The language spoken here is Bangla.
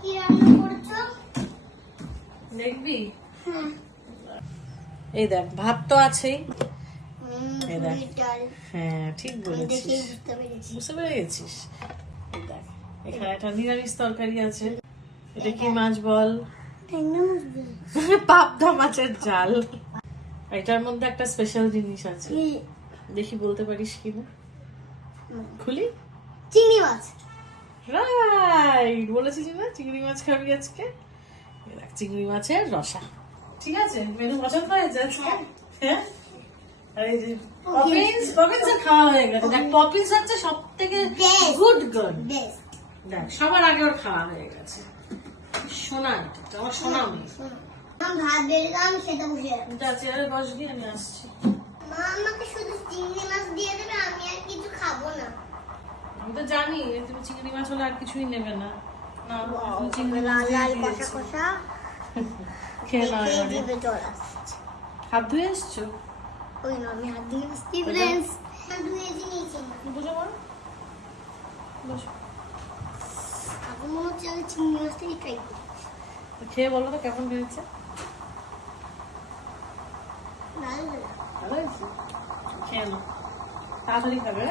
কি রান্না করছো? দেখবি? এই দেখ, ভাত তো আছেই। এই দেখ, হ্যাঁ ঠিক বলেছিস, বুঝতে পেরে গেছিস। এই দেখ, এখানে একটা নিরামিষ তরকারি আছে। এটা কি মাছ বল? পাবদা মাছের ঝাল। এটার মধ্যে একটা স্পেশাল জিনিস আছে, দেখি বলতে পারিস কিনা। খুলি। চিংড়ি মাছ। রাইট, বলেছিস না চিংড়ি মাছ খাবি আজকে। এই দেখ, চিংড়ি মাছের রসা। ঠিক আছে, মেনু পছন্দ হয়েছে আজকে? হ্যাঁ। আর এই যে পপিন্স খাওয়া হয়ে গেছে। দেখ, পপিন্স হচ্ছে সব থেকে গুড গার্ল। দেখ, সবার আগে ওর খাওয়া হয়ে গেছে। সোনা, এটা আমার সোনা মেয়ে। ভাত বেড়ে দাও, আমি খেতে বসে যাবো। যা, চেয়ারে বস গিয়ে আমি আসছি। মা আমাকে শুধু চিংড়ি মাছ দিয়ে দেবে, আমি আর কিছু খাবো না। আমি তো জানি তুমি চিংড়ি মাছ হলে আর কিছুই নেবে না। না, চিংড়ি লাল লাল কষা কষা খেয়ে নাও। জিভে জল আসছে। হাত ধুয়ে এসছো? ওই না, আমি হাত দিয়ে বসছি ফ্রেন্ডস। হাত ধুয়ে নিয়েছি। বসো বলো, বসো। এখন মনে হচ্ছে আমি চিংড়ি মাছটাই ট্রাই করি। খেয়ে বলো তো কেমন হয়েছে। ভালো ভালো হয়েছে, খেয়ে নাও, তাড়াতাড়ি খাবে।